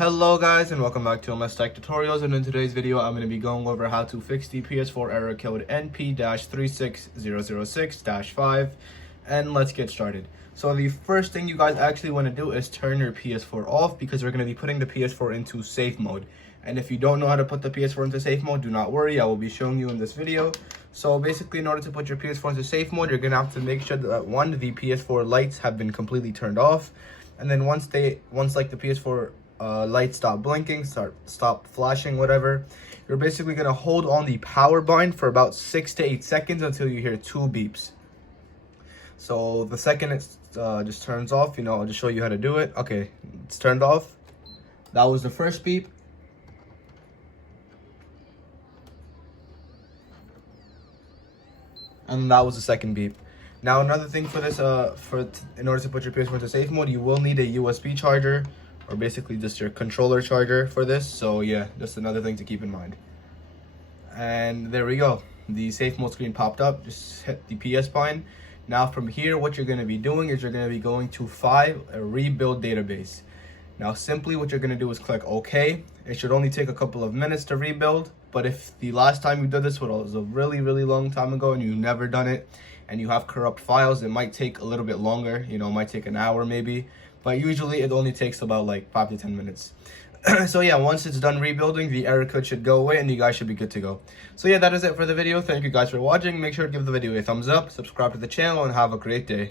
Hello guys and welcome back to MS Tech Tutorials, and in today's video I'm going to be going over how to fix the PS4 error code NP-36006-5, and let's get started. So the first thing you guys actually want to do is turn your PS4 off, because we're going to be putting the PS4 into safe mode. And if you don't know how to put the PS4 into safe mode, do not worry, I will be showing you in this video. So basically, in order to put your PS4 into safe mode, you're going to have to make sure that one, the PS4 lights have been completely turned off, and then once the PS4 lights stop blinking, stop flashing, whatever, you're basically going to hold on the power bind for about 6 to 8 seconds until you hear 2 beeps. So the second it just turns off, I'll just show you how to do it. Okay, it's turned off. That was the first beep. And that was the second beep. Now another thing for this, in order to put your PS4 into safe mode, you will need a USB charger, or basically just your controller charger for this. So yeah, just another thing to keep in mind. And there we go. The safe mode screen popped up. Just hit the PS bind. Now from here, what you're going to be doing is you're going to be going to File, a rebuild database. Now simply what you're going to do is click OK. It should only take a couple of minutes to rebuild. But if the last time you did this was a really long time ago and you've never done it, and you have corrupt files, it might take a little bit longer. It might take an hour maybe. But usually it only takes about like 5 to 10 minutes. So yeah, once it's done rebuilding, the error code should go away and you guys should be good to go. So yeah, that is it for the video. Thank you guys for watching. Make sure to give the video a thumbs up, subscribe to the channel, and have a great day.